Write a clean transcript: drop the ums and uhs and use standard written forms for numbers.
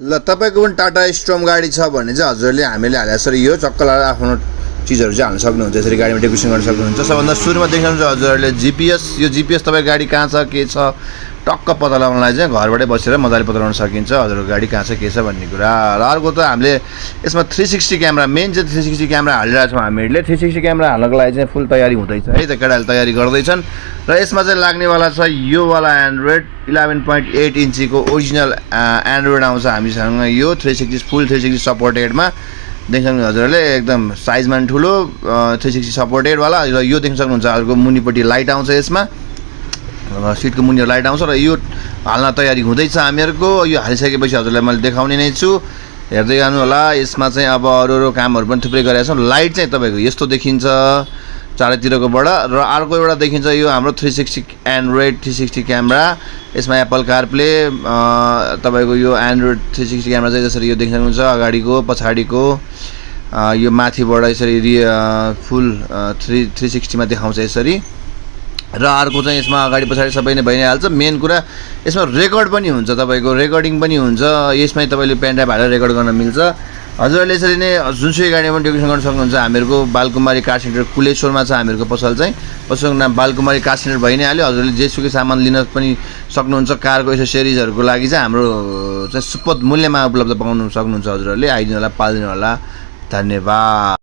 ल तपाईँको पनि टाटा स्ट्रम गाडी छ भने चाहिँ हजुरले हामीले हाले यसरी यो चक्क लगाएर आफ्नो चिजहरू चाहिँ हाल्न सक्नुहुन्छ, यसरी गाडीमा डेकोरेसन गर्न सक्नुहुन्छ। सबभन्दा सुरुमा देख्नुहुन्छ हजुरहरूले जिपिएस। यो जिपिएस तपाईँ गाडी कहाँ छ के छ टक्क पत्ता लगाउनलाई चाहिँ घरबाटै बसेर मजाले पत्ता लगाउन सकिन्छ हजुरको गाडी कहाँ छ के छ भन्ने कुरा। र अर्को त हामीले यसमा 360 क्यामेरा, मेन चाहिँ 360 क्यामेरा हालिरहेको छौँ हामीहरूले। 360 क्यामेरा हाल्नको लागि चाहिँ फुल तयारी हुँदैछ है, त केटाहरूले तयारी गर्दैछन्। र यसमा चाहिँ लाग्नेवाला छ यो वाला एन्ड्रोइड 11.8 इन्चीको ओरिजिनल एन्ड्रोइड आउँछ हामीसँग। यो 360 फुल 360 सपोर्टेडमा देख्न सक्नुहुन्छ हजुरहरूले, एकदम साइजमा पनि ठुलो 360 सपोर्टेडवाला। र यो देख्न सक्नुहुन्छ हजुरको मुनिपट्टि लाइट आउँछ, यसमा सिटको मुनि लाइट आउँछ। र यो हाल्न तयारी हुँदैछ हामीहरूको। यो हालिसकेपछि हजुरलाई मैले देखाउने नै छु, हेर्दै जानु होला। यसमा चाहिँ अब अरू अरू कामहरू पनि थुप्रै गरेका छौँ। लाइट चाहिँ तपाईँको यस्तो देखिन्छ चारैतिरकोबाट। र अर्को एउटा देखिन्छ यो हाम्रो 360 एन्ड्रोइड 360 क्यामेरा। यसमा एप्पल कारप्ले तपाईँको यो एन्ड्रोइड 360 क्यामेरा चाहिँ जसरी यो देख्न सक्नुहुन्छ, अगाडिको पछाडिको यो माथिबाट यसरी फुल 360मा देखाउँछ यसरी। र अर्को चाहिँ यसमा अगाडि पछाडि सबै नै भइ नै हाल्छ। मेन कुरा यसमा रेकर्ड पनि हुन्छ, तपाईँको रेकर्डिङ पनि हुन्छ। यसमै तपाईँले पेन ड्राइभ हालेर रेकर्ड गर्न मिल्छ। हजुरहरूले यसरी नै जुनसुकै गाडीमा पनि डेकोरेसन गर्न सक्नुहुन्छ। हामीहरूको बालकुमारी कार सेन्टर कुलेश्वरमा छ हामीहरूको पसल चाहिँ। पसलको नाम बालकुमारी कार सेन्टर भइ नै हाल्यो। हजुरहरूले जेसुकै सामान लिन पनि सक्नुहुन्छ। कारको एसेसरिजहरूको लागि चाहिँ हाम्रो चाहिँ सुपथ मूल्यमा उपलब्ध पाउनु सक्नुहुन्छ। हजुरहरूले आइदिनु होला, पालिदिनु होला। धन्यवाद।